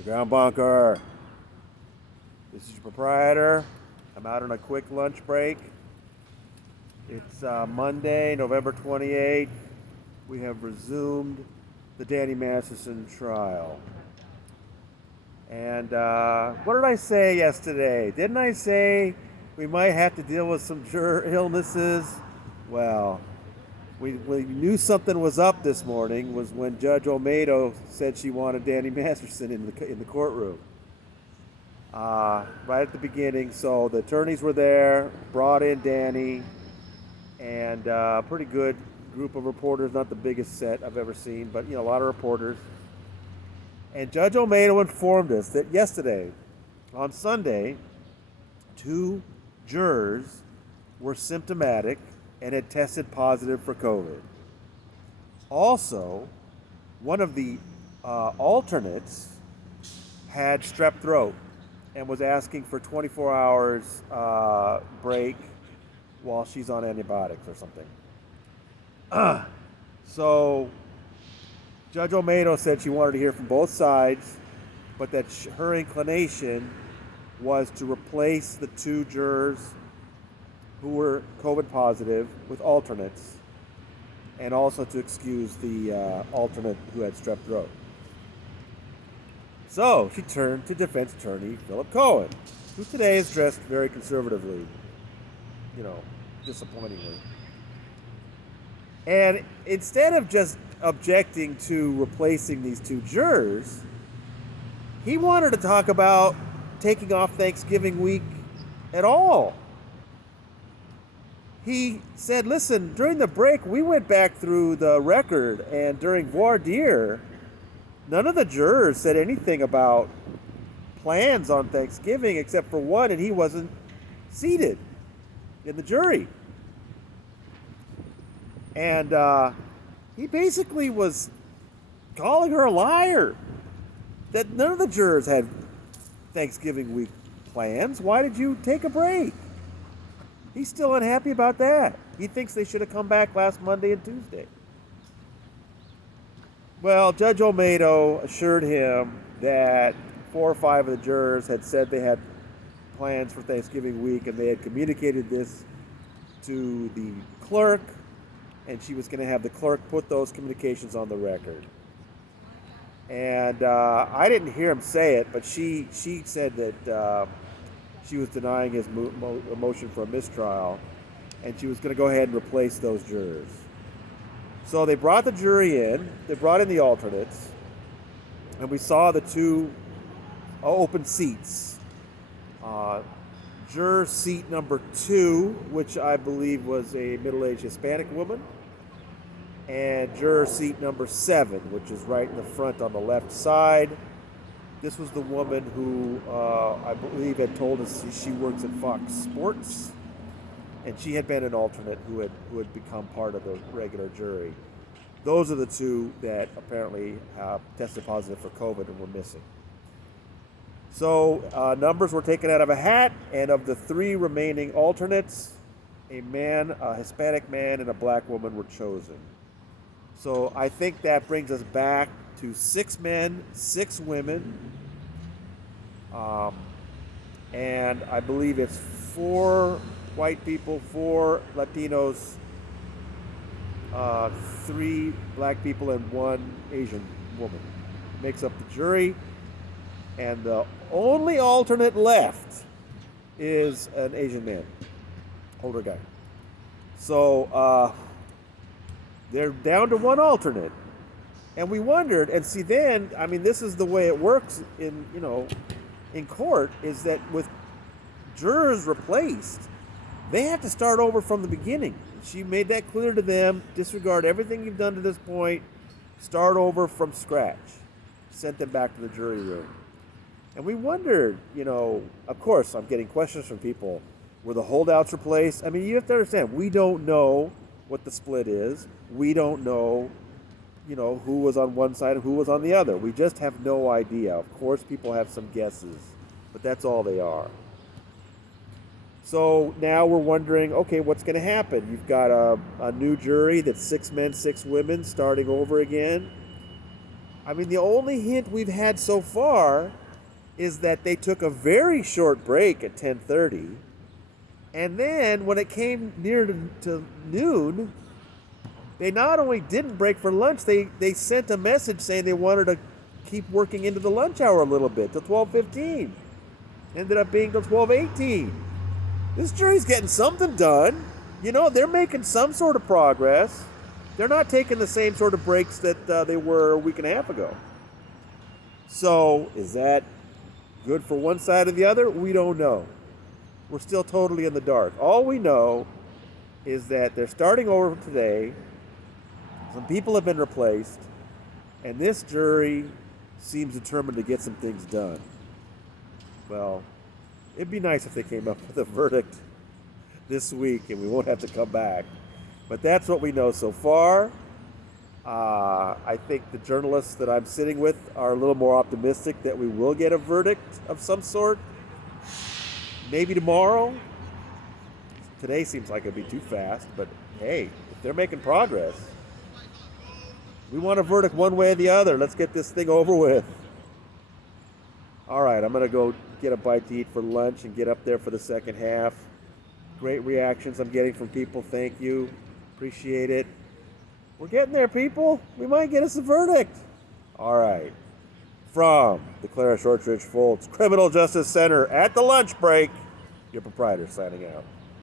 Underground bunker. This is your proprietor. I'm out on a quick lunch break. It's Monday, November 28th. We have resumed the Danny Masterson trial. And what did I say yesterday? Didn't I say we might have to deal with some illnesses? Well, we knew something was up this morning was when Judge Olmedo said she wanted Danny Masterson in the courtroom. Right at the beginning, so the attorneys were there, brought in Danny, and a pretty good group of reporters, not the biggest set I've ever seen, but a lot of reporters. And Judge Olmedo informed us that yesterday, on Sunday, 2 jurors were symptomatic and had tested positive for COVID. Also, one of the alternates had strep throat and was asking for 24 hours break while she's on antibiotics or something. So Judge Olmedo said she wanted to hear from both sides, but that her inclination was to replace the 2 jurors who were COVID positive with alternates, and also to excuse the alternate who had strep throat. So she turned to defense attorney Philip Cohen, who today is dressed very conservatively, disappointingly. And instead of just objecting to replacing these 2 jurors, he wanted to talk about taking off Thanksgiving week at all. He said, listen, during the break, we went back through the record, and during voir dire, none of the jurors said anything about plans on Thanksgiving except for one, and he wasn't seated in the jury. And he basically was calling her a liar, that none of the jurors had Thanksgiving week plans. Why did you take a break? He's still unhappy about that. He thinks they should have come back last Monday and Tuesday. Well, Judge Olmedo assured him that 4 or 5 of the jurors had said they had plans for Thanksgiving week, and they had communicated this to the clerk, and she was going to have the clerk put those communications on the record. And I didn't hear him say it, but she said that she was denying his motion for a mistrial, and she was going to go ahead and replace those jurors. So they brought the jury in, they brought in the alternates, and we saw the 2 open seats. Juror seat number 2, which I believe was a middle-aged Hispanic woman, and juror seat number 7, which is right in the front on the left side. This was the woman who I believe had told us she works at Fox Sports, and she had been an alternate who had become part of the regular jury. Those are the 2 that apparently tested positive for COVID and were missing. So numbers were taken out of a hat, and of the 3 remaining alternates, a Hispanic man, and a black woman were chosen. So I think that brings us back to 6 men, 6 women, and I believe it's 4 white people, 4 Latinos, 3 black people, and 1 Asian woman. Makes up the jury, and the only alternate left is an Asian man, older guy. So they're down to 1 alternate. And we wondered, and see then, this is the way it works in court, is that with jurors replaced, they have to start over from the beginning. She made that clear to them, disregard everything you've done to this point, start over from scratch. Sent them back to the jury room. And we wondered, of course, I'm getting questions from people, were the holdouts replaced? You have to understand, we don't know what the split is. We don't know who was on one side and who was on the other. We just have no idea. Of course, people have some guesses, but that's all they are. So now we're wondering, okay, what's going to happen? You've got a new jury that's 6 men, 6 women starting over again. I mean, the only hint we've had so far is that they took a very short break at 10:30, and then when it came near to noon, they not only didn't break for lunch, they sent a message saying they wanted to keep working into the lunch hour a little bit to 12:15. Ended up being till 12:18. This jury's getting something done. You know, they're making some sort of progress. They're not taking the same sort of breaks that they were a week and a half ago. So, is that good for one side or the other? We don't know. We're still totally in the dark. All we know is that they're starting over today. Some people have been replaced, and this jury seems determined to get some things done. Well, it'd be nice if they came up with a verdict this week and we won't have to come back. But that's what we know so far. I think the journalists that I'm sitting with are a little more optimistic that we will get a verdict of some sort. Maybe tomorrow. Today seems like it'd be too fast, but hey, if they're making progress, we want a verdict one way or the other. Let's get this thing over with. All right, I'm going to go get a bite to eat for lunch and get up there for the second half. Great reactions I'm getting from people. Thank you. Appreciate it. We're getting there, people. We might get us a verdict. All right. From the Clara Shortridge Foltz Criminal Justice Center at the lunch break, your proprietor signing out.